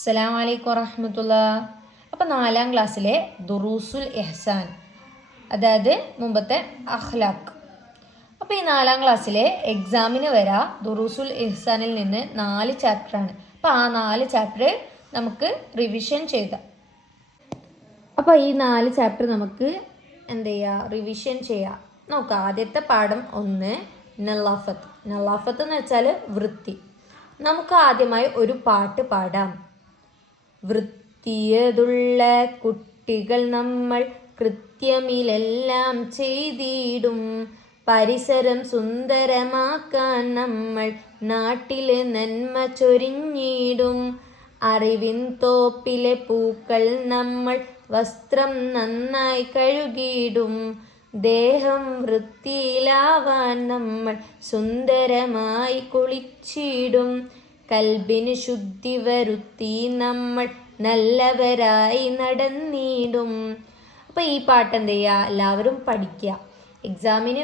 അസ്സലാമു അലൈക്കും വറഹ്മത്തുള്ളാഹി. അപ്പോൾ 4ാം ക്ലാസ്സിലെ ദുറൂസുൽ ഇഹ്സാൻ, അതായത് മുമ്പത്തെ അഖ്ലാഖ്. അപ്പോൾ ഈ 4ാം ക്ലാസ്സിലെ എക്സാമിന് വരാ ദുറൂസുൽ ഇഹ്സാനിൽ നിന്ന് 4 ചാപ്റ്ററാണ്. അപ്പോൾ ആ 4 ചാപ്റ്റർ നമുക്ക് റിവിഷൻ ചെയ്താം. അപ്പോൾ ഈ 4 ചാപ്റ്റർ നമുക്ക് എന്ത് ചെയ്യുക, റിവിഷൻ ചെയ്യാം. നോക്കാം. ആദ്യത്തെ പാഠം 1 നലാഫത്ത്. നലാഫത്ത് എന്ന് വെച്ചാൽ വൃത്തി. നമുക്ക് ആദ്യമായി ഒരു പാട്ട് പാടാം. വൃത്തിയതുള്ള കുട്ടികൾ നമ്മൾ കൃത്യമിലെല്ലാം ചെയ്തിടും. പരിസരം സുന്ദരമാക്കാൻ നമ്മൾ നാട്ടിലെ നന്മ ചൊരിഞ്ഞിടും. അറിവിൻ തോപ്പിലെ പൂക്കൾ നമ്മൾ വസ്ത്രം നന്നായി കഴുകിയിടും. ദേഹം വൃത്തിയിലാവാൻ നമ്മൾ സുന്ദരമായി കുളിച്ചിടും. കൽബിന് ശുദ്ധി വരുത്തി നമ്മൾ നല്ലവരായി നടന്നിടും. അപ്പോൾ ഈ പാട്ട് എന്ത് ചെയ്യുക, എല്ലാവരും പഠിക്കുക. എക്സാമിന്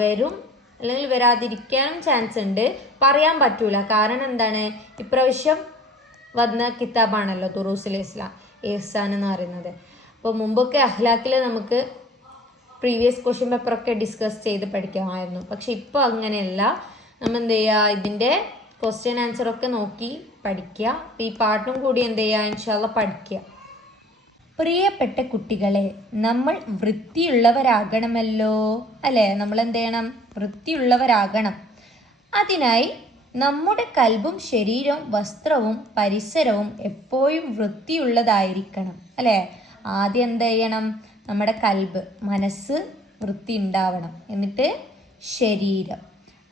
വരും അല്ലെങ്കിൽ വരാതിരിക്കാനും ചാൻസ് ഉണ്ട്, പറയാൻ പറ്റൂല. കാരണം എന്താണ്, ഇപ്രാവശ്യം വന്ന കിതാബാണല്ലോ ദുറൂസുൽ ഇഹ്സാൻ എന്ന് പറയുന്നത്. അപ്പോൾ മുമ്പൊക്കെ അഖ്ലാഖിൽ നമുക്ക് പ്രീവിയസ് ക്വസ്റ്റ്യൻ പേപ്പറൊക്കെ ഡിസ്കസ് ചെയ്ത് പഠിക്കാമായിരുന്നു. പക്ഷെ ഇപ്പോൾ അങ്ങനെയല്ല. നമ്മൾ എന്ത് ചെയ്യുക, ഇതിൻ്റെ ക്വസ്റ്റ്യൻ ആൻസറൊക്കെ നോക്കി പഠിക്കുക. അപ്പോൾ ഈ പാട്ടും കൂടി എന്ത് ചെയ്യുക, ഇൻഷാല്ലാ പഠിക്കുക. പ്രിയപ്പെട്ട കുട്ടികളെ, നമ്മൾ വൃത്തിയുള്ളവരാകണമല്ലോ, അല്ലേ? നമ്മൾ എന്ത് ചെയ്യണം, വൃത്തിയുള്ളവരാകണം. അതിനായി നമ്മുടെ കൽബും ശരീരവും വസ്ത്രവും പരിസരവും എപ്പോഴും വൃത്തിയുള്ളതായിരിക്കണം, അല്ലേ? ആദ്യം എന്ത് ചെയ്യണം, നമ്മുടെ കൽബ്, മനസ്സ് വൃത്തി ഉണ്ടാവണം. എന്നിട്ട് ശരീരം,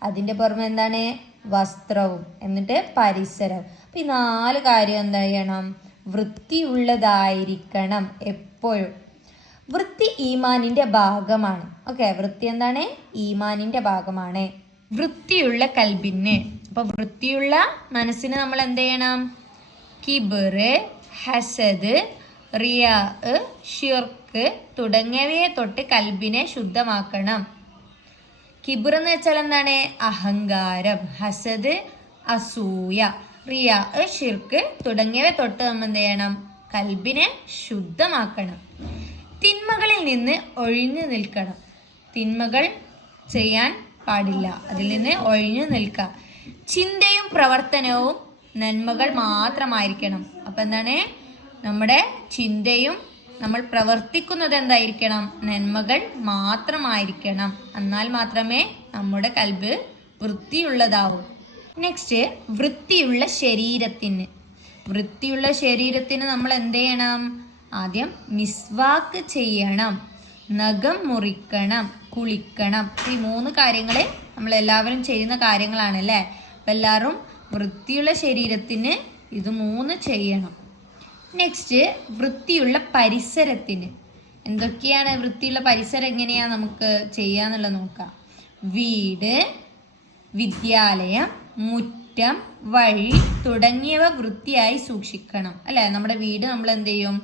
അതിൻ്റെ പുറമെ എന്താണ്, വസ്ത്രവും, എന്നിട്ട് പരിസരവും. അപ്പം ഈ 4 കാര്യം എന്താ ചെയ്യണം, വൃത്തിയുള്ളതായിരിക്കണം എപ്പോഴും. വൃത്തി ഈമാനിൻ്റെ ഭാഗമാണ്. ഓക്കെ, വൃത്തി എന്താണ്, ഈമാനിൻ്റെ ഭാഗമാണ്. വൃത്തിയുള്ള കൽബിന്, അപ്പോൾ വൃത്തിയുള്ള മനസ്സിന് നമ്മൾ എന്ത് ചെയ്യണം, കിബർ, ഹസദ്, റിയാ, ഷിർക്ക് തുടങ്ങിയവയെ തൊട്ട് കൽബിനെ ശുദ്ധമാക്കണം. കിബർ എന്ന് വെച്ചാൽ എന്താണ്, അഹങ്കാരം. ഹസദ് അസൂയ. റിയാ, ഷിർക്ക് തുടങ്ങിയവ തൊട്ട് നമ്മൾ എന്ത് ചെയ്യണം, കൽബിനെ ശുദ്ധമാക്കണം. തിന്മകളിൽ നിന്ന് ഒഴിഞ്ഞു നിൽക്കണം. തിന്മകൾ ചെയ്യാൻ പാടില്ല, അതിൽ നിന്ന് ഒഴിഞ്ഞു നിൽക്കുക. ചിന്തയും പ്രവർത്തനവും നന്മകൾ മാത്രമായിരിക്കണം. അപ്പം എന്താണ്, നമ്മുടെ ചിന്തയും നമ്മൾ പ്രവർത്തിക്കുന്നത് എന്തായിരിക്കണം, നന്മകൾ മാത്രമായിരിക്കണം. എന്നാൽ മാത്രമേ നമ്മുടെ കൽബ് വൃത്തിയുള്ളതാവൂ. നെക്സ്റ്റ്, വൃത്തിയുള്ള ശരീരത്തിന്. വൃത്തിയുള്ള ശരീരത്തിന് നമ്മൾ എന്ത് ചെയ്യണം, ആദ്യം മിസ്വാക്ക് ചെയ്യണം, നഖം മുറിക്കണം, കുളിക്കണം. ഈ 3 കാര്യങ്ങൾ നമ്മളെല്ലാവരും ചെയ്യുന്ന കാര്യങ്ങളാണ്, അല്ലേ? അപ്പം എല്ലാവരും വൃത്തിയുള്ള ശരീരത്തിന് ഇത് 3 ചെയ്യണം. നെക്സ്റ്റ്, വൃത്തിയുള്ള പരിസരത്തിന്. എന്തൊക്കെയാണ് വൃത്തിയുള്ള പരിസരം, എങ്ങനെയാണ് നമുക്ക് ചെയ്യാന്നുള്ളത് നോക്കാം. വീട്, വിദ്യാലയം, മുറ്റം, വഴി തുടങ്ങിയവ വൃത്തിയായി സൂക്ഷിക്കണം, അല്ലേ? നമ്മുടെ വീട് നമ്മൾ എന്ത് ചെയ്യും,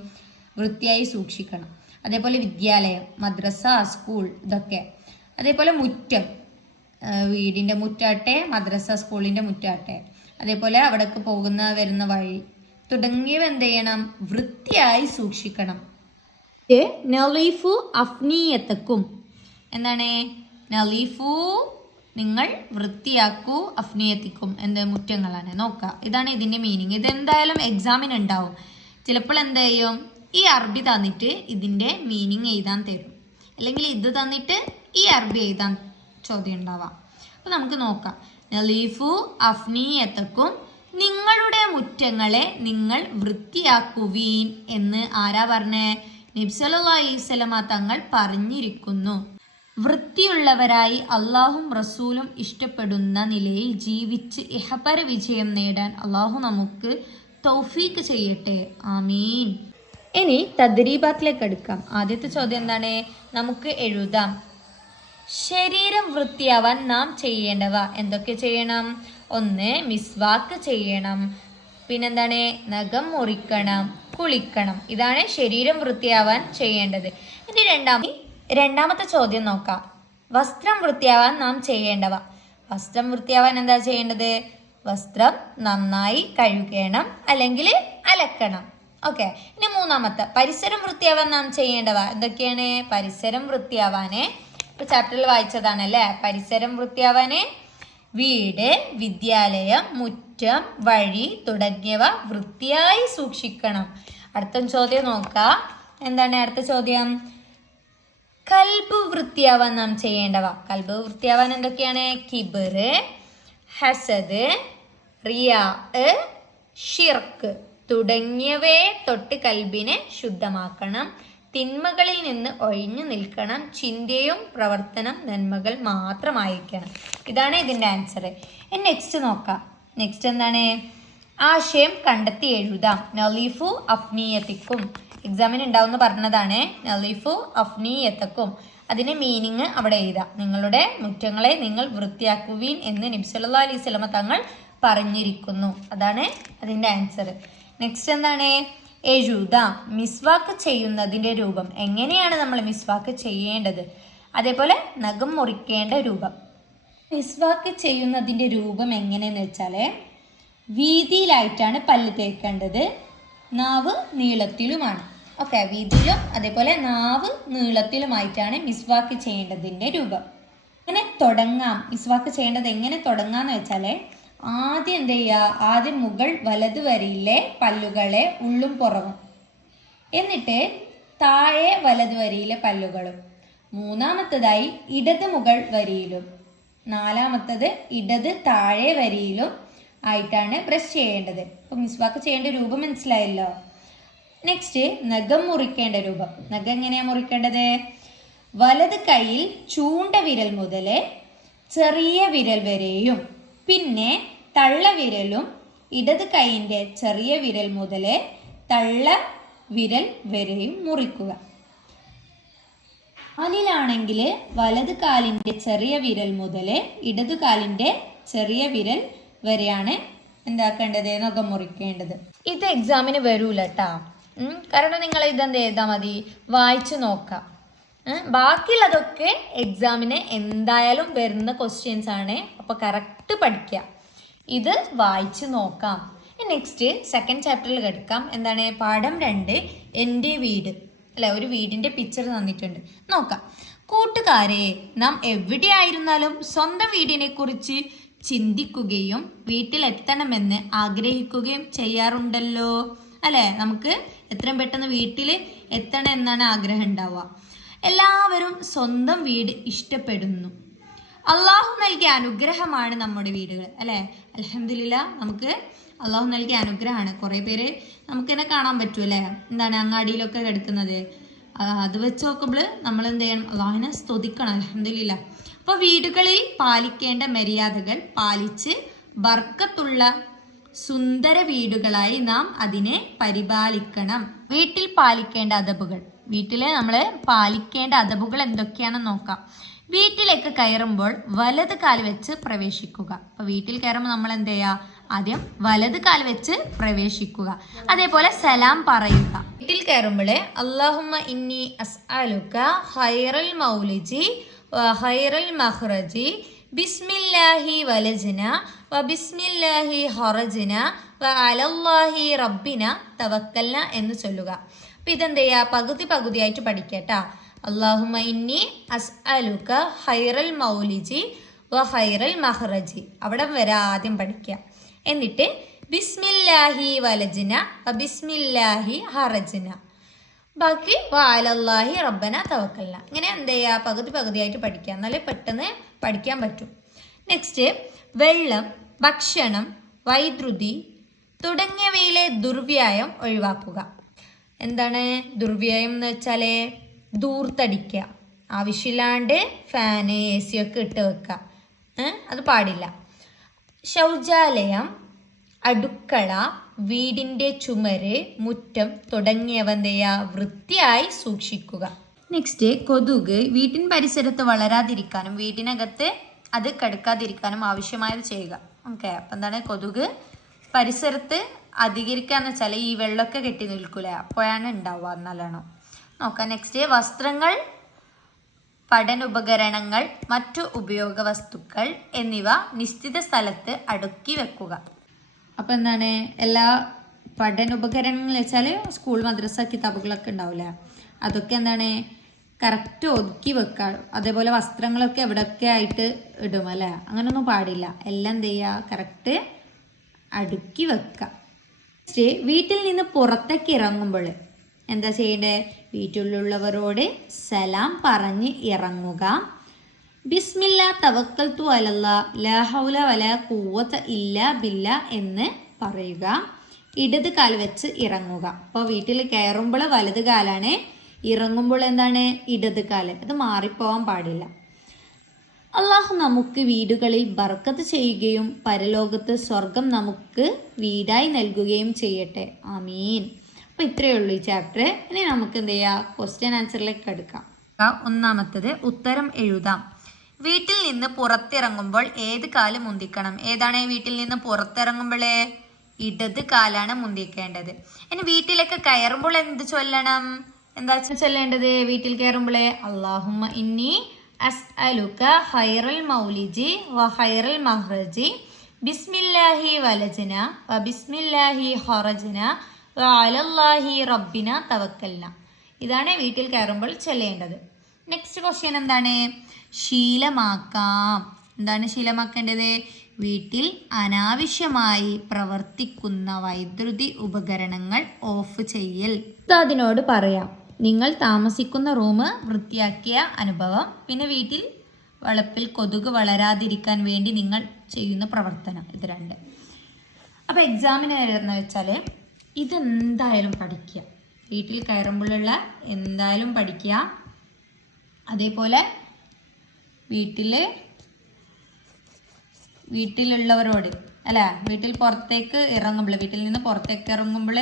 വൃത്തിയായി സൂക്ഷിക്കണം. അതേപോലെ വിദ്യാലയം, മദ്രസ, സ്കൂൾ, ഇതൊക്കെ. അതേപോലെ മുറ്റം, വീടിൻ്റെ മുറ്റാട്ടെ, മദ്രസ സ്കൂളിൻ്റെ മുറ്റാട്ടെ. അതേപോലെ അവിടേക്ക് വരുന്ന വഴി തുടങ്ങിയവ എന്ത് ചെയ്യണം, വൃത്തിയായി സൂക്ഷിക്കണം. നലീഫു അഫ്നിയത്തക്കും. എന്താണ് നലീഫു, നിങ്ങൾ വൃത്തിയാക്കൂ, അഫ്നിയത്തിക്കും എന്ത്, മുറ്റങ്ങളാണ്. നോക്കാം, ഇതാണ് ഇതിൻ്റെ മീനിങ്. ഇതെന്തായാലും എക്സാമിന് ഉണ്ടാവും. ചിലപ്പോൾ എന്ത് ചെയ്യും, ഈ അറബി തന്നിട്ട് ഇതിൻ്റെ മീനിങ് എഴുതാൻ തരും, അല്ലെങ്കിൽ ഇത് തന്നിട്ട് ഈ അറബി എഴുതാൻ ചോദ്യം ഉണ്ടാവാം. അപ്പം നമുക്ക് നോക്കാം. നലീഫു അഫ്നിയത്തക്കും, നിങ്ങളുടെ മുറ്റങ്ങളെ നിങ്ങൾ വൃത്തിയാക്കുവീൻ എന്ന് ആരാ പറഞ്ഞേ, നബി സല്ലല്ലാഹു അലൈഹി വസല്ലമ തങ്ങൾ പറഞ്ഞിരിക്കുന്നു. വൃത്തിയുള്ളവരായി അള്ളാഹും റസൂലും ഇഷ്ടപ്പെടുന്ന നിലയിൽ ജീവിച്ച് ഇഹപര വിജയം നേടാൻ അള്ളാഹു നമുക്ക് തൗഫീക്ക് ചെയ്യട്ടെ, ആമീൻ. ഇനി തദ്രീബാത്തിലേക്ക് എടുക്കാം. ആദ്യത്തെ ചോദ്യം എന്താണ്, നമുക്ക് എഴുതാം. ശരീരം വൃത്തിയാവാൻ നാം ചെയ്യേണ്ടവ എന്തൊക്കെ ചെയ്യണം? 1 മിസ്വാക്ക് ചെയ്യണം, പിന്നെന്താണ്, നഖം മുറിക്കണം, കുളിക്കണം. ഇതാണ് ശരീരം വൃത്തിയാവാൻ ചെയ്യേണ്ടത്. ഇനി രണ്ടാമത്തെ ചോദ്യം നോക്കാം. വസ്ത്രം വൃത്തിയാവാൻ നാം ചെയ്യേണ്ടവ. വസ്ത്രം വൃത്തിയാവാൻ എന്താ ചെയ്യേണ്ടത്? വസ്ത്രം നന്നായി കഴുകണം അല്ലെങ്കിൽ അലക്കണം. ഓക്കെ. ഇനി മൂന്നാമത്തെ, പരിസരം വൃത്തിയാവാൻ നാം ചെയ്യേണ്ടവ എന്തൊക്കെയാണ്? പരിസരം വൃത്തിയാവാന് ഇപ്പൊ ചാപ്റ്ററിൽ വായിച്ചതാണ് അല്ലേ? പരിസരം വൃത്തിയാവാന് വീട്, വിദ്യാലയം, മുറ്റം, വഴി തുടങ്ങിയവ വൃത്തിയായി സൂക്ഷിക്കണം. അടുത്ത ചോദ്യം നോക്കാം. എന്താണ് അടുത്ത ചോദ്യം? കൽബ് വൃത്തിയാവാൻ നാം ചെയ്യേണ്ടവ. കൽബ് വൃത്തിയാവാൻ എന്തൊക്കെയാണ്? കിബർ, ഹസദ്, റിയാ, ഷിർക്ക് തുടങ്ങിയവയെ തൊട്ട് കൽബിനെ ശുദ്ധമാക്കണം. തിന്മകളിൽ നിന്ന് ഒഴിഞ്ഞു നിൽക്കണം. ചിന്തയും പ്രവർത്തനം നന്മകൾ മാത്രമായിരിക്കണം. ഇതാണ് ഇതിൻ്റെ ആൻസർ. നെക്സ്റ്റ് നോക്കാം. നെക്സ്റ്റ് എന്താണ്? ആശയം കണ്ടെത്തി എഴുതാം. നലീഫു അഫ്നിയത്തിക്കും എക്സാമിന് ഉണ്ടാവുമെന്ന് പറഞ്ഞതാണ്. നലീഫു അഫ്നിയത്തക്കും അതിന് മീനിങ് അവിടെ എഴുതാം. നിങ്ങളുടെ മുറ്റങ്ങളെ നിങ്ങൾ വൃത്തിയാക്കുവീൻ എന്ന് നബി സല്ലല്ലാഹു അലൈഹി വസല്ലമ തങ്ങൾ പറഞ്ഞിരിക്കുന്നു. അതാണ് അതിൻ്റെ ആൻസർ. നെക്സ്റ്റ് എന്താണ്? എഴുതാം. മിസ്വാക്ക് ചെയ്യുന്നതിൻ്റെ രൂപം. എങ്ങനെയാണ് നമ്മൾ മിസ്വാക്ക് ചെയ്യേണ്ടത്? അതേപോലെ നഖം മുറിക്കേണ്ട രൂപം. മിസ്വാക്ക് ചെയ്യുന്നതിൻ്റെ രൂപം എങ്ങനെയെന്ന് വെച്ചാൽ വീതിയിലായിട്ടാണ് പല്ല് തേക്കേണ്ടത്. നാവ് നീളത്തിലുമാണ്. ഓക്കെ, വീതിയിലും അതേപോലെ നാവ് നീളത്തിലുമായിട്ടാണ് മിസ്വാക്ക് ചെയ്യേണ്ടതിൻ്റെ രൂപം. അങ്ങനെ തുടങ്ങാം. മിസ്വാക്ക് ചെയ്യേണ്ടത് എങ്ങനെ തുടങ്ങാന്ന് വെച്ചാൽ ആദ്യം എന്ത് ചെയ്യുക? ആദ്യം മുകൾ വലത് വരിയിലെ പല്ലുകളെ ഉള്ളും പുറവും, എന്നിട്ട് താഴെ വലത് വരിയിലെ പല്ലുകളും, മൂന്നാമത്തതായി ഇടത് മുകൾ വരിയിലും, നാലാമത്തത് ഇടത് താഴെ വരിയിലും ആയിട്ടാണ് ബ്രഷ് ചെയ്യേണ്ടത്. അപ്പോൾ മിസ്വാക്ക് ചെയ്യേണ്ട രൂപം മനസ്സിലായല്ലോ. നെക്സ്റ്റ് നഖം മുറിക്കേണ്ട രൂപം. നഖം എങ്ങനെയാണ് മുറിക്കേണ്ടത്? വലത് കൈയിൽ ചൂണ്ട വിരൽ മുതൽ ചെറിയ വിരൽ വരെയും പിന്നെ തള്ള വിരലും ഇടത് കൈയിൻ്റെ ചെറിയ വിരൽ മുതൽ തള്ള വിരൽ വരെയും മുറിക്കുക. കാലിലാണെങ്കിൽ വലത് കാലിൻ്റെ ചെറിയ വിരൽ മുതൽ ഇടത് കാലിൻ്റെ ചെറിയ വിരൽ വരെയാണ് എന്താക്കേണ്ടത്? നഖം മുറിക്കേണ്ടത്. ഇത് എക്സാമിന് വരൂല കേട്ടോ. കാരണം നിങ്ങൾ ഇതെന്ത് ചെയ്താൽ മതി? വായിച്ചു നോക്കാം. ബാക്കിയുള്ളതൊക്കെ എക്സാമിന് എന്തായാലും വരുന്ന ക്വസ്റ്റ്യൻസ് ആണ്. അപ്പോൾ കറക്റ്റ് പഠിക്കുക. ഇത് വായിച്ച് നോക്കാം. നെക്സ്റ്റ് സെക്കൻഡ് ചാപ്റ്ററിൽ കിടക്കാം. എന്താണ്? പാഠം 2 എൻ്റെ വീട്. അല്ല, ഒരു വീടിൻ്റെ പിക്ചർ തന്നിട്ടുണ്ട്, നോക്കാം. കൂട്ടുകാരെ, നാം എവിടെയായിരുന്നാലും സ്വന്തം വീടിനെ കുറിച്ച് ചിന്തിക്കുകയും വീട്ടിലെത്തണമെന്ന് ആഗ്രഹിക്കുകയും ചെയ്യാറുണ്ടല്ലോ അല്ലേ? നമുക്ക് എത്രയും പെട്ടെന്ന് വീട്ടിൽ എത്തണം എന്നാണ് ആഗ്രഹം ഉണ്ടാവുക. എല്ലാവരും സ്വന്തം വീട് ഇഷ്ടപ്പെടുന്നു. അള്ളാഹു നൽകിയ അനുഗ്രഹമാണ് നമ്മുടെ വീടുകൾ അല്ലേ? അൽഹംദുലില്ലാ, നമുക്ക് അള്ളാഹു നൽകിയ അനുഗ്രഹമാണ്. കുറേ പേര് നമുക്ക് തന്നെ കാണാൻ പറ്റും അല്ലേ? എന്താണ് അങ്ങാടിയിലൊക്കെ കിടക്കുന്നത്. അത് വെച്ച് നോക്കുമ്പോൾ നമ്മൾ എന്ത് ചെയ്യണം? അള്ളാഹുവിനെ സ്തുതിക്കണം. അൽഹംദുലില്ലാ. അപ്പോൾ വീടുകളിൽ പാലിക്കേണ്ട മര്യാദകൾ പാലിച്ച് ബർക്കത്തുള്ള സുന്ദര വീടുകളായി നാം അതിനെ പരിപാലിക്കണം. വീട്ടിൽ പാലിക്കേണ്ട അദബുകൾ. വീട്ടിൽ നമ്മൾ പാലിക്കേണ്ട അദബുകൾ എന്തൊക്കെയാണെന്ന് നോക്കാം. വീട്ടിലേക്ക് കയറുമ്പോൾ വലത് കാൽ വെച്ച് പ്രവേശിക്കുക. അപ്പോൾ വീട്ടിൽ കയറുമ്പോൾ നമ്മൾ എന്ത് ചെയ്യുക? ആദ്യം വലത് കാൽ വെച്ച് പ്രവേശിക്കുക. അതേപോലെ സലാം പറയുക. വീട്ടിൽ കയറുമ്പോൾ അല്ലാഹുമ്മ ഇന്നി അസ്അലുക ഖൈറൽ മൗലിജി വ ഖൈറൽ മഖ്റജി ബിസ്മില്ലാഹി വലജ്ന വ ബിസ്മില്ലാഹി ഹറജ്ന വ അലല്ലാഹി റബ്ബിന തവക്കൽന എന്ന് ചൊല്ലുക. അപ്പോൾ ഇതെന്ത് ചെയ്യുക? പകുതിയായിട്ട് പഠിക്കട്ടാ. അല്ലാഹുമ്മ ഇന്നി അസ്അലുക ഖൈറൽ മൗലിജി വ ഖൈറൽ മഖ്റജി അവിടെ വരെ ആദ്യം പഠിക്കുക. എന്നിട്ട് ബിസ്മില്ലാഹി വലജ്ന വ ബിസ്മില്ലാഹി ഹറജ്ന, ബാക്കി വ അലല്ലാഹി റബ്ബന തവക്കൽന. ഇങ്ങനെ എന്ത് ചെയ്യുക? പകുതിയായിട്ട് പഠിക്കുക. എന്നാലേ പെട്ടെന്ന് പഠിക്കാൻ പറ്റും. നെക്സ്റ്റ്, വെള്ളം, ഭക്ഷണം, വൈദ്യുതി തുടങ്ങിയവയിലെ ദുർവ്യായം ഒഴിവാക്കുക. എന്താണ് ദുർവ്യായം എന്ന് വെച്ചാൽ? ദൂർത്തടിക്കുക, ആവശ്യമില്ലാണ്ട് ഫാന് AC ഒക്കെ ഇട്ട് വെക്കുക, അത് പാടില്ല. ശൗചാലയം, അടുക്കള, വീടിൻ്റെ ചുമര്, മുറ്റം തുടങ്ങിയവ എന്ത് ചെയ്യുക? വൃത്തിയായി സൂക്ഷിക്കുക. നെക്സ്റ്റ്, കൊതുക് വീട്ടിൻ പരിസരത്ത് വളരാതിരിക്കാനും വീടിനകത്ത് അത് കടക്കാതിരിക്കാനും ആവശ്യമായത് ചെയ്യുക. ഓക്കെ, അപ്പം എന്താണ്? കൊതുക് പരിസരത്ത് അധികരിക്കാന്ന് വെച്ചാൽ ഈ വെള്ളമൊക്കെ കെട്ടി നിൽക്കൂലേ, അപ്പോഴാണ് ഉണ്ടാവുക. നല്ലോണം നോക്കാം. നെക്സ്റ്റ്, വസ്ത്രങ്ങൾ പഠനോപകരണങ്ങൾ, മറ്റു ഉപയോഗ വസ്തുക്കൾ എന്നിവ നിശ്ചിത സ്ഥലത്ത് അടുക്കി വെക്കുക. അപ്പം എന്താണ് എല്ലാ പഠനോപകരണങ്ങൾ വെച്ചാൽ സ്കൂൾ മദ്രസ കിതാബുകളൊക്കെ ഉണ്ടാവില്ലേ, അതൊക്കെ എന്താണ് കറക്റ്റ് ഒതുക്കി വെക്കുക. അതേപോലെ വസ്ത്രങ്ങളൊക്കെ എവിടെയൊക്കെ ആയിട്ട് ഇടും അല്ലേ, അങ്ങനെയൊന്നും പാടില്ല. എല്ലാം എന്ത് ചെയ്യുക, കറക്റ്റ് അടുക്കി വെക്കുക. വീട്ടിൽ നിന്ന് പുറത്തേക്ക് ഇറങ്ങുമ്പോൾ എന്താ ചെയ്യേണ്ടത്? വീട്ടിലുള്ളവരോട് സലാം പറഞ്ഞ് ഇറങ്ങുക. ബിസ്മില്ലാ തവക്കൽതു അലല്ലാ ലാ ഹൗല വലാ ഖുവത ഇല്ലാ ബില്ലാ എന്ന് പറയുക. ഇടത് കാൽ വെച്ച് ഇറങ്ങുക. അപ്പോൾ വീട്ടിൽ കയറുമ്പോൾ വലത് കാലാണ്, ഇറങ്ങുമ്പോൾ എന്താണ് ഇടത് കാല്. അത് മാറിപ്പോവാൻ പാടില്ല. അള്ളാഹു നമുക്ക് വീടുകളിൽ ബർക്കത്ത് ചെയ്യുകയും പരലോകത്ത് സ്വർഗം നമുക്ക് വീടായി നൽകുകയും ചെയ്യട്ടെ. ആമീൻ. അപ്പോൾ ഇത്രയേ ഉള്ളൂ ഈ ചാപ്റ്റർ. ഇനി നമുക്ക് എന്ത് ചെയ്യാം, ക്വസ്റ്റ്യൻ ആൻസറിലേക്ക് എടുക്കാം. ഒന്നാമത്തത് ഉത്തരം എഴുതാം. വീട്ടിൽ നിന്ന് പുറത്തിറങ്ങുമ്പോൾ ഏത് കാല് മുന്തിക്കണം? ഏതാണ് വീട്ടിൽ നിന്ന് പുറത്തിറങ്ങുമ്പോഴേ? ഇടത് കാലാണ് മുന്തിക്കേണ്ടത്. ഇനി വീട്ടിലേക്ക് കയറുമ്പോൾ എന്ത് ചൊല്ലണം? എന്താ ചൊല്ലേണ്ടത് വീട്ടിൽ കയറുമ്പോഴേ? അല്ലാഹുമ്മ ഇന്നി അസ്അലുക ഖൈറൽ മൗലിജി വ ഖൈറൽ മഖ്റജി ബിസ്മില്ലാഹി വലജ്ന വ ബിസ്മില്ലാഹി ഖറജ്ന വ അലല്ലാഹി റബ്ബിന തവക്കൽന. ഇതാണ് വീട്ടിൽ കയറുമ്പോൾ ചൊല്ലേണ്ടത്. നെക്സ്റ്റ് ക്വസ്റ്റ്യൻ എന്താണ്? ശീലമാക്കാം. എന്താണ് ശീലമാക്കേണ്ടത്? വീട്ടിൽ അനാവശ്യമായി പ്രവർത്തിക്കുന്ന വൈദ്യുതി ഉപകരണങ്ങൾ ഓഫ് ചെയ്യൽ. അതിനോട് പറയാം, നിങ്ങൾ താമസിക്കുന്ന റൂം വൃത്തിയാക്കിയ അനുഭവം, പിന്നെ വീട്ടിൽ വളപ്പിൽ കൊതുക് വളരാതിരിക്കാൻ വേണ്ടി നിങ്ങൾ ചെയ്യുന്ന പ്രവർത്തനം, ഇത് രണ്ട്. അപ്പോൾ എക്സാമിന് എന്ന് വെച്ചാൽ ഇതെന്തായാലും പഠിക്കുക. വീട്ടിൽ കയറുമ്പോഴുള്ള എന്തായാലും പഠിക്കുക. അതേപോലെ വീട്ടിലുള്ളവരോട് അല്ല, വീട്ടിൽ പുറത്തേക്ക് ഇറങ്ങുമ്പോൾ, വീട്ടിൽ നിന്ന് പുറത്തേക്ക് ഇറങ്ങുമ്പോൾ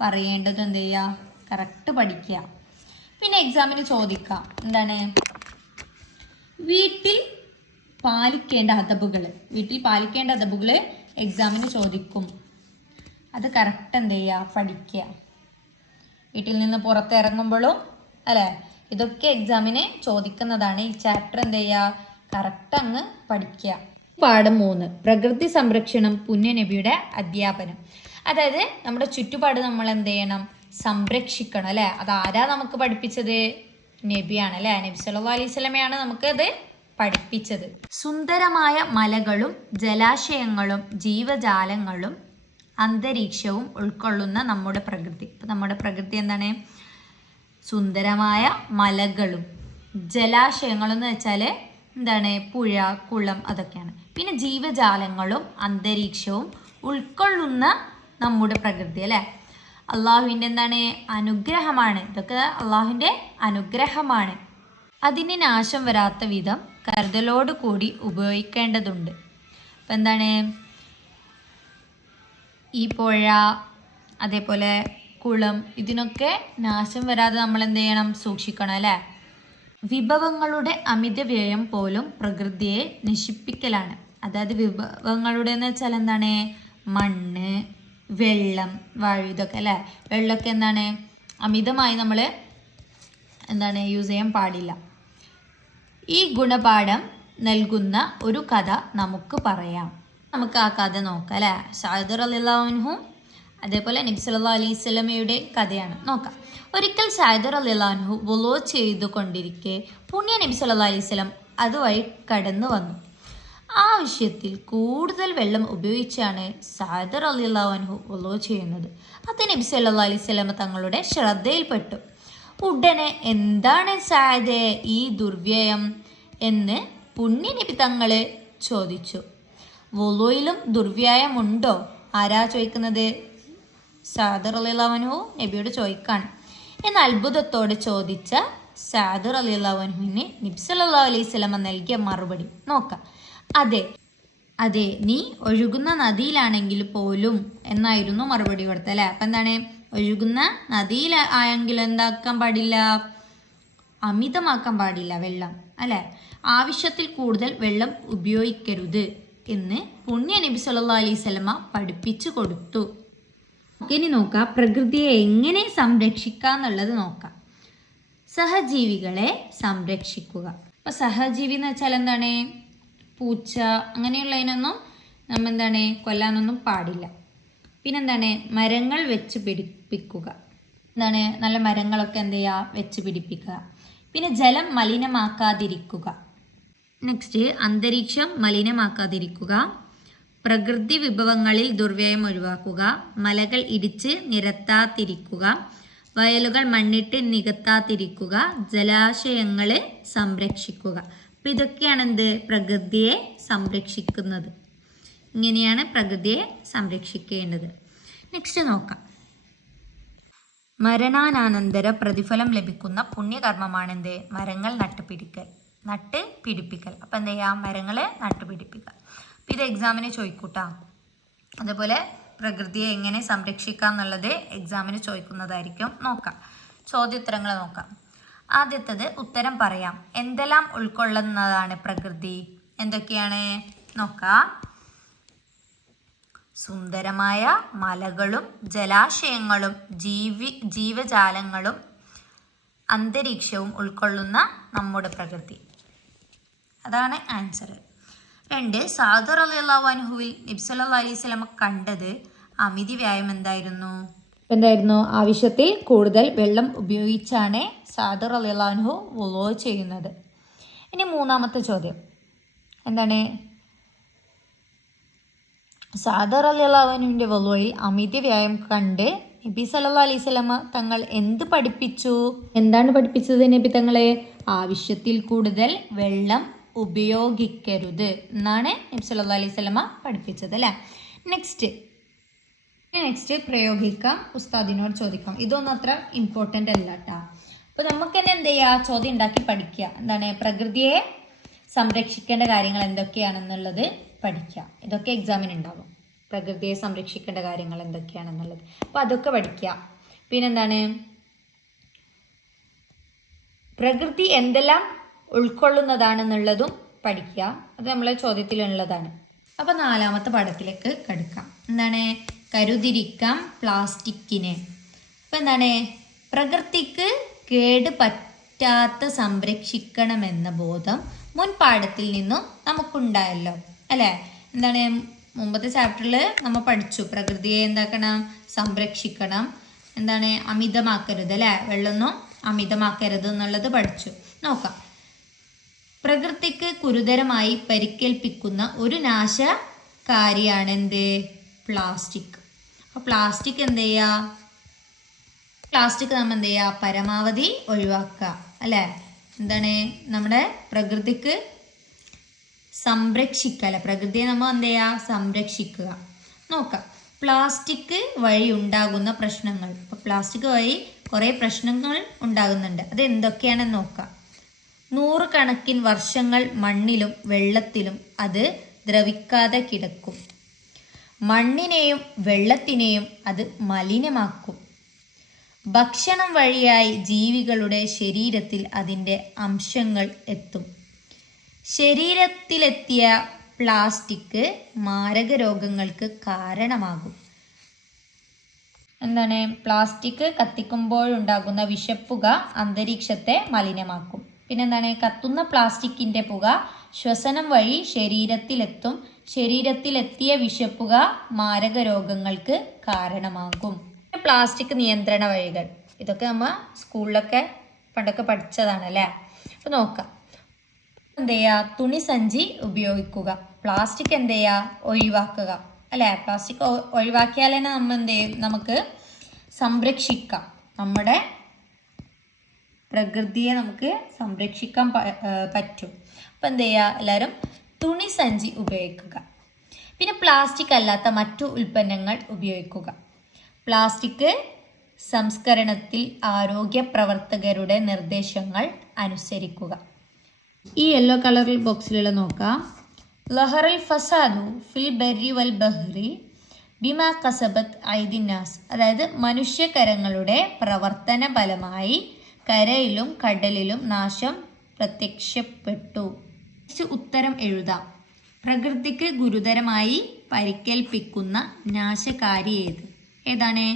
പറയേണ്ടത് എന്ത് ചെയ്യുക, കറക്റ്റ് പഠിക്കുക. പിന്നെ എക്സാമിന് ചോദിക്കാം, എന്താണ് വീട്ടിൽ പാലിക്കേണ്ട അതബുകൾ എക്സാമിന് ചോദിക്കും. അത് കറക്റ്റ് എന്ത് ചെയ്യുക, പഠിക്കുക. വീട്ടിൽ നിന്ന് പുറത്തിറങ്ങുമ്പോഴും അല്ലേ, ഇതൊക്കെ എക്സാമിന് ചോദിക്കുന്നതാണ്. ഈ ചാപ്റ്റർ എന്ത് ചെയ്യുക, കറക്റ്റ് അങ്ങ് പഠിക്കുക. പാഠം 3, പ്രകൃതി സംരക്ഷണം, പുണ്യനബിയുടെ അധ്യാപനം. അതായത് നമ്മുടെ ചുറ്റുപാട് നമ്മൾ എന്ത് ചെയ്യണം, സംരക്ഷിക്കണം അല്ലേ. അതാരാ നമുക്ക് പഠിപ്പിച്ചത്? നബിയാണ് അല്ലേ. നബി സല്ലല്ലാഹു അലൈഹി വസല്ലമയാണ് നമുക്ക് അത് പഠിപ്പിച്ചത്. സുന്ദരമായ മലകളും ജലാശയങ്ങളും ജീവജാലങ്ങളും അന്തരീക്ഷവും ഉൾക്കൊള്ളുന്ന നമ്മുടെ പ്രകൃതി. അപ്പം നമ്മുടെ പ്രകൃതി എന്താണ്? സുന്ദരമായ മലകളും ജലാശയങ്ങളും എന്ന് വെച്ചാൽ എന്താണ്? പുഴ, കുളം, അതൊക്കെയാണ്. പിന്നെ ജീവജാലങ്ങളും അന്തരീക്ഷവും ഉൾക്കൊള്ളുന്ന നമ്മുടെ പ്രകൃതി അല്ലേ. അള്ളാഹുവിൻ്റെ എന്താണ്? അനുഗ്രഹമാണ്. ഇതൊക്കെ അള്ളാഹുവിൻ്റെ അനുഗ്രഹമാണ്. അതിന് നാശം വരാത്ത വിധം കരുതലോട് കൂടി ഉപയോഗിക്കേണ്ടതുണ്ട്. അപ്പം എന്താണ്? ഈ പുഴ, അതേപോലെ കുളം, ഇതിനൊക്കെ നാശം വരാതെ നമ്മൾ എന്ത് ചെയ്യണം, സൂക്ഷിക്കണം അല്ലേ. വിഭവങ്ങളുടെ അമിത വ്യയം പോലും പ്രകൃതിയെ നശിപ്പിക്കലാണ്. അതായത് വിഭവങ്ങളുടെ എന്ന് വെച്ചാൽ എന്താണ്? മണ്ണ്, വെള്ളം, വായു, ഇതൊക്കെ അല്ലേ. വെള്ളമൊക്കെ എന്താണ്? അമിതമായി നമ്മൾ എന്താണ് യൂസ് ചെയ്യാൻ പാടില്ല. ഈ ഗുണപാഠം നൽകുന്ന ഒരു കഥ നമുക്ക് പറയാം. നമുക്ക് ആ കഥ നോക്കാം അല്ലേ. സഅദ് റളിയല്ലാഹു അൻഹു അതേപോലെ നബി സല്ലല്ലാഹു അലൈഹി വസല്ലമയുടെ കഥയാണ്. നോക്കാം. ഒരിക്കൽ സഅദ് റളിയല്ലാഹു അൻഹു വുളൂ ചെയ്തുകൊണ്ടിരിക്കെ പുണ്യ നബി സല്ലല്ലാഹു അലൈഹി വസല്ലം അതുവഴി കടന്നു വന്നു. ആവശ്യത്തിൽ കൂടുതൽ വെള്ളം ഉപയോഗിച്ചാണ് സഅദ് റളിയല്ലാഹു അൻഹു വുളൂ ചെയ്യുന്നത്. അത് നബി സല്ലല്ലാഹു അലൈഹി വസല്ലം തങ്ങളുടെ ശ്രദ്ധയിൽപ്പെട്ടു. ഉടനെ എന്താണ് സഅദേ ഈ ദുർവ്യയം എന്ന് പുണ്യ നബി തങ്ങൾ ചോദിച്ചു. വുളൂയിലും ദുർവ്യായമുണ്ടോ? ആരാ ചോദിക്കുന്നത്? സഅദ് റളിയല്ലാഹു അൻഹു നബിയോട് ചോദിക്കാണ്. എന്ന് അത്ഭുതത്തോടെ ചോദിച്ച സഅദ് റളിയല്ലാഹു അൻഹുവിന് നബി സല്ലല്ലാഹു അലൈഹി വസല്ലം നൽകിയ മറുപടി നോക്കാം. അതെ നീ ഒഴുകുന്ന നദിയിലാണെങ്കിൽ പോലും എന്നായിരുന്നു മറുപടി കൊടുത്തത് അല്ലേ. അപ്പം എന്താണ്? ഒഴുകുന്ന നദിയിൽ ആയെങ്കിൽ എന്താക്കാൻ പാടില്ല, അമിതമാക്കാൻ പാടില്ല വെള്ളം അല്ലേ. ആവശ്യത്തിൽ കൂടുതൽ വെള്ളം ഉപയോഗിക്കരുത് എന്ന് പുണ്യ നബി സല്ലല്ലാഹു അലൈഹി വസല്ലമ പഠിപ്പിച്ചു കൊടുത്തു. ഇനി നോക്കാം പ്രകൃതിയെ എങ്ങനെ സംരക്ഷിക്കാം എന്നുള്ളത് നോക്കാം. സഹജീവികളെ സംരക്ഷിക്കുക. അപ്പോൾ സഹജീവി എന്ന് വെച്ചാൽ എന്താണ്? പൂച്ച അങ്ങനെയുള്ളതിനൊന്നും നമ്മൾ എന്താണ് കൊല്ലാനൊന്നും പാടില്ല. പിന്നെന്താണ്? മരങ്ങൾ വെച്ച് പിടിപ്പിക്കുക. എന്താണ്? നല്ല മരങ്ങളൊക്കെ എന്ത് ചെയ്യുക? വെച്ച് പിടിപ്പിക്കുക. പിന്നെ ജലം മലിനമാക്കാതിരിക്കുക. നെക്സ്റ്റ് അന്തരീക്ഷം മലിനമാക്കാതിരിക്കുക. പ്രകൃതി വിഭവങ്ങളിൽ ദുർവ്യയം ഒഴിവാക്കുക. മലകൾ ഇടിച്ച് നിരത്താതിരിക്കുക. വയലുകൾ മണ്ണിട്ട് നികത്താതിരിക്കുക. ജലാശയങ്ങളെ സംരക്ഷിക്കുക. അപ്പം ഇതൊക്കെയാണ് എന്ത്? പ്രകൃതിയെ സംരക്ഷിക്കുന്നത്. ഇങ്ങനെയാണ് പ്രകൃതിയെ സംരക്ഷിക്കേണ്ടത്. നെക്സ്റ്റ് നോക്കാം. മരണാനന്തര പ്രതിഫലം ലഭിക്കുന്ന പുണ്യകർമ്മമാണെന്ത്? മരങ്ങൾ നട്ടുപിടിപ്പിക്കൽ. അപ്പം എന്ത് ചെയ്യുക? മരങ്ങൾ നട്ടുപിടിപ്പിക്കുക. അപ്പം ഇത് എക്സാമിന് ചോദിക്കൂട്ടാ. അതുപോലെ പ്രകൃതിയെ എങ്ങനെ സംരക്ഷിക്കാം എന്നുള്ളത് എക്സാമിന് ചോദിക്കുന്നതായിരിക്കും. നോക്കാം, ചോദ്യോത്തരങ്ങൾ നോക്കാം. ആദ്യത്തേത് ഉത്തരം പറയാം. എന്തെല്ലാം ഉൾക്കൊള്ളുന്നതാണ് പ്രകൃതി? എന്തൊക്കെയാണ് നോക്കാം. സുന്ദരമായ മലകളും ജലാശയങ്ങളും ജീവജാലങ്ങളും അന്തരീക്ഷവും ഉൾക്കൊള്ളുന്ന നമ്മുടെ പ്രകൃതി. അതാണ് ആൻസർ. 2 സഅദ് റളിയല്ലാഹു അൻഹുവിൽ നബി സല്ലല്ലാഹു അലൈഹി വസല്ലം കണ്ടത് അമിത വ്യായാമം എന്തായിരുന്നു? ആവശ്യത്തിൽ കൂടുതൽ വെള്ളം ഉപയോഗിച്ചാണ് സഅദ് റളിയല്ലാഹു അൻഹു വുളൂ ചെയ്യുന്നത്. ഇനി മൂന്നാമത്തെ ചോദ്യം എന്താണ്? സഅദ് റളിയല്ലാഹു അൻഹുവിൻ്റെ വുളൂയിൽ അമിത വ്യായാമം കണ്ട് നബി സല്ലല്ലാഹു അലൈഹി വസല്ലം തങ്ങൾ എന്ത് പഠിപ്പിച്ചു? എന്താണ് പഠിപ്പിച്ചത് നബി തങ്ങളെ? ആവശ്യത്തിൽ കൂടുതൽ വെള്ളം ഉപയോഗിക്കരുത് എന്നാണ് നബി സല്ലല്ലാഹു അലൈഹി വസല്ലം പഠിപ്പിച്ചത് അല്ലേ. നെക്സ്റ്റ് പ്രയോഗിക്കാം, ഉസ്താദിനോട് ചോദിക്കാം. ഇതൊന്നും അത്ര ഇമ്പോർട്ടൻ്റ് അല്ല കേട്ടോ. അപ്പോൾ നമുക്ക് തന്നെ എന്ത് ചെയ്യുക? ചോദ്യം ഉണ്ടാക്കി പഠിക്കുക. എന്താണ്? പ്രകൃതിയെ സംരക്ഷിക്കേണ്ട കാര്യങ്ങൾ എന്തൊക്കെയാണെന്നുള്ളത് പഠിക്കുക. ഇതൊക്കെ എക്സാമിന് ഉണ്ടാകും. പ്രകൃതിയെ സംരക്ഷിക്കേണ്ട കാര്യങ്ങൾ എന്തൊക്കെയാണെന്നുള്ളത്. അപ്പോൾ അതൊക്കെ പഠിക്കുക. പിന്നെന്താണ്? പ്രകൃതി എന്തെല്ലാം ഉൾക്കൊള്ളുന്നതാണെന്നുള്ളതും പഠിക്കുക. അത് നമ്മളെ ചോദ്യത്തിലുള്ളതാണ്. അപ്പോൾ നാലാമത്തെ പാഠത്തിലേക്ക് കടക്കാം. എന്താണ്? കരുതിരിക്കാം പ്ലാസ്റ്റിക്കിനെ. അപ്പോൾ എന്താണ്? പ്രകൃതിക്ക് കേട് പറ്റാത്ത സംരക്ഷിക്കണമെന്ന ബോധം മുൻ പാഠത്തിൽ നിന്നും നമുക്കുണ്ടായല്ലോ അല്ലേ. എന്താണ്? മുമ്പത്തെ ചാപ്റ്ററിൽ നമ്മൾ പഠിച്ചു പ്രകൃതിയെ എന്താക്കണം? സംരക്ഷിക്കണം. എന്താണ്? അമിതമാക്കരുത് അല്ലേ. വെള്ളമൊന്നും അമിതമാക്കരുത് എന്നുള്ളത് പഠിച്ചു. നോക്കാം. പ്രകൃതിക്ക് ഗുരുതരമായി പരിക്കേൽപ്പിക്കുന്ന ഒരു നാശകാരിയാണ് എന്ത്? പ്ലാസ്റ്റിക്. അപ്പോൾ പ്ലാസ്റ്റിക് എന്ത് ചെയ്യുക? പ്ലാസ്റ്റിക് നമ്മൾ എന്ത് ചെയ്യുക? പരമാവധി ഒഴിവാക്കുക അല്ലേ. എന്താണ്? നമ്മുടെ പ്രകൃതിക്ക് സംരക്ഷിക്കുക അല്ലെ. പ്രകൃതിയെ നമ്മൾ എന്ത് ചെയ്യുക? സംരക്ഷിക്കുക. നോക്കാം. പ്ലാസ്റ്റിക് വഴി ഉണ്ടാകുന്ന പ്രശ്നങ്ങൾ. അപ്പോൾ പ്ലാസ്റ്റിക് വഴി കുറേ പ്രശ്നങ്ങൾ ഉണ്ടാകുന്നുണ്ട്. അത് എന്തൊക്കെയാണെന്ന് നോക്കാം. 100 കണക്കിന് വർഷങ്ങൾ മണ്ണിലും വെള്ളത്തിലും അത് ദ്രവിക്കാതെ കിടക്കും. മണ്ണിനെയും വെള്ളത്തിനെയും അത് മലിനമാക്കും. ഭക്ഷണം വഴിയായി ജീവികളുടെ ശരീരത്തിൽ അതിൻ്റെ അംശങ്ങൾ എത്തും. ശരീരത്തിലെത്തിയ പ്ലാസ്റ്റിക് മാരക രോഗങ്ങൾക്ക് കാരണമാകും. എന്താണ്? പ്ലാസ്റ്റിക് കത്തിക്കുമ്പോഴുണ്ടാകുന്ന വിഷപ്പുക അന്തരീക്ഷത്തെ മലിനമാക്കും. പിന്നെന്താണ്? കത്തുന്ന പ്ലാസ്റ്റിക്കിൻ്റെ പുക ശ്വസനം വഴി ശരീരത്തിലെത്തും. ശരീരത്തിലെത്തിയ വിഷപ്പുക മാരക രോഗങ്ങൾക്ക് കാരണമാകും. പ്ലാസ്റ്റിക് നിയന്ത്രണ വഴികൾ. ഇതൊക്കെ നമ്മൾ സ്കൂളിലൊക്കെ പണ്ടൊക്കെ പഠിച്ചതാണ് അല്ലേ. അപ്പോൾ നോക്കാം. എന്ത് ചെയ്യുക? തുണി സഞ്ചി ഉപയോഗിക്കുക. പ്ലാസ്റ്റിക് എന്ത് ചെയ്യുക? ഒഴിവാക്കുക അല്ലേ. പ്ലാസ്റ്റിക് ഒഴിവാക്കിയാൽ തന്നെ നമ്മൾ എന്ത് ചെയ്യും? നമുക്ക് സംരക്ഷിക്കാം. നമ്മുടെ പ്രകൃതിയെ നമുക്ക് സംരക്ഷിക്കാൻ പറ്റും. അപ്പം എന്ത് ചെയ്യുക? എല്ലാവരും തുണി സഞ്ചി ഉപയോഗിക്കുക. പിന്നെ പ്ലാസ്റ്റിക് അല്ലാത്ത മറ്റു ഉൽപ്പന്നങ്ങൾ ഉപയോഗിക്കുക. പ്ലാസ്റ്റിക് സംസ്കരണത്തിൽ ആരോഗ്യ പ്രവർത്തകരുടെ നിർദ്ദേശങ്ങൾ അനുസരിക്കുക. ഈ യെല്ലോ കളറിൽ ബോക്സിലുള്ള നോക്കാം. ലഹറൽ ഫസാദു ഫിൽ ബർരി വൽ ബഹ്രി ബിമാ കസബത്ത് ഐദിന്നാസ്. അതായത് മനുഷ്യകരങ്ങളുടെ പ്രവർത്തന ഫലമായി കരയിലും കടലിലും നാശം പ്രത്യക്ഷപ്പെട്ടു. ഉത്തരം എഴുതാം. പ്രകൃതിക്ക് ഗുരുതരമായി പരിക്കേൽപ്പിക്കുന്ന നാശകാരി ഏതാണ്?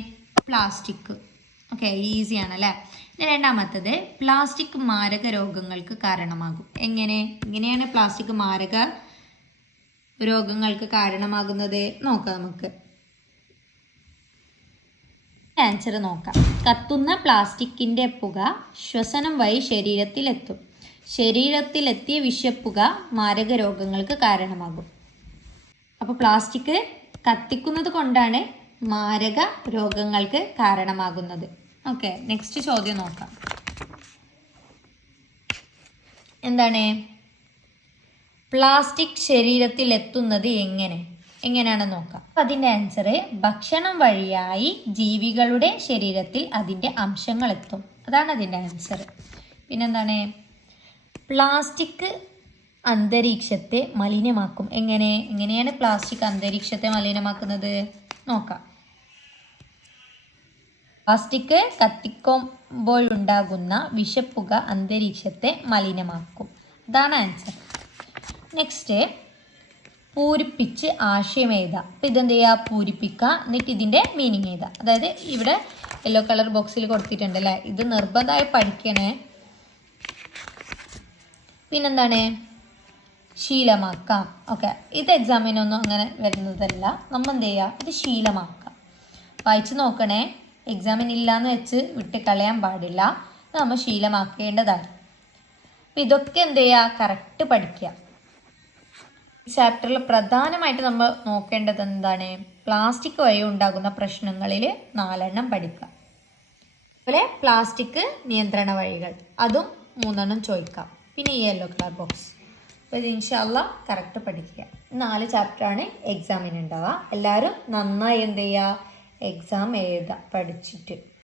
പ്ലാസ്റ്റിക്. ഓക്കെ, ഈസിയാണ് അല്ലേ. രണ്ടാമത്തത് പ്ലാസ്റ്റിക് മാരക രോഗങ്ങൾക്ക് കാരണമാകും. എങ്ങനെയാണ് പ്ലാസ്റ്റിക് മാരക രോഗങ്ങൾക്ക് കാരണമാകുന്നത് നോക്കാം നമുക്ക്. ആൻസർ നോക്കാം. കത്തുന്ന പ്ലാസ്റ്റിക്കിൻ്റെ പുക ശ്വസനം വഴി ശരീരത്തിലെത്തും. ശരീരത്തിലെത്തിയ വിഷപ്പുക മാരക രോഗങ്ങൾക്ക് കാരണമാകും. അപ്പോൾ പ്ലാസ്റ്റിക് കത്തിക്കുന്നത് കൊണ്ടാണ് മാരക രോഗങ്ങൾക്ക് കാരണമാകുന്നത്. ഓക്കെ, നെക്സ്റ്റ് ചോദ്യം നോക്കാം. എന്താണ്? പ്ലാസ്റ്റിക് ശരീരത്തിൽ എത്തുന്നത് എങ്ങനെയാണ് നോക്കാം. അതിൻ്റെ ആൻസർ ഭക്ഷണം വഴിയായി ജീവികളുടെ ശരീരത്തിൽ അതിൻ്റെ അംശങ്ങൾ എത്തും. അതാണ് അതിൻ്റെ ആൻസർ. പിന്നെന്താണ്? പ്ലാസ്റ്റിക് അന്തരീക്ഷത്തെ മലിനമാക്കും. എങ്ങനെയാണ് പ്ലാസ്റ്റിക് അന്തരീക്ഷത്തെ മലിനമാക്കുന്നത് നോക്കാം. പ്ലാസ്റ്റിക് കത്തിക്കുമ്പോഴുണ്ടാകുന്ന വിഷപ്പുക അന്തരീക്ഷത്തെ മലിനമാക്കും. അതാണ് ആൻസർ. നെക്സ്റ്റ്, പൂരിപ്പിച്ച് ആശയം എഴുതാം. അപ്പോൾ ഇതെന്ത് ചെയ്യുക? പൂരിപ്പിക്കുക, എന്നിട്ട് ഇതിൻ്റെ മീനിങ് എഴുതാം. അതായത് ഇവിടെ യെല്ലോ കളർ ബോക്സിൽ കൊടുത്തിട്ടുണ്ട് അല്ലേ, ഇത് നിർബന്ധമായി പഠിക്കണേ. പിന്നെന്താണ്? ശീലമാക്കാം. ഓക്കെ, ഇത് എക്സാമിനൊന്നും അങ്ങനെ വരുന്നതല്ല. നമ്മൾ എന്ത് ചെയ്യുക? ഇത് ശീലമാക്കാം. വായിച്ച് നോക്കണേ. എക്സാമിനില്ലാന്ന് വെച്ച് വിട്ട് കളയാൻ പാടില്ല. നമ്മൾ ശീലമാക്കേണ്ടതാണ്. അപ്പം ഇതൊക്കെ എന്ത് ചെയ്യുക? കറക്റ്റ് പഠിക്കുക. ഈ ചാപ്റ്ററിൽ പ്രധാനമായിട്ട് നമ്മൾ നോക്കേണ്ടത് എന്താണ്? പ്ലാസ്റ്റിക് വഴി ഉണ്ടാകുന്ന പ്രശ്നങ്ങളിൽ 4 പഠിക്കുക. അതുപോലെ പ്ലാസ്റ്റിക് നിയന്ത്രണ വഴികൾ, അതും 3 ചോദിക്കാം. പിന്നെ ഈ യെല്ലോ കളർ ബോക്സ്. അപ്പോൾ ഇത് ഇൻഷാല്ലാ കറക്റ്റ് പഠിക്കുക. 4 ചാപ്റ്ററാണ് എക്സാമിന് ഉണ്ടാവുക. എല്ലാവരും നന്നായി എന്ത് ചെയ്യുക? എക്സാം എഴുതുക പഠിച്ചിട്ട്.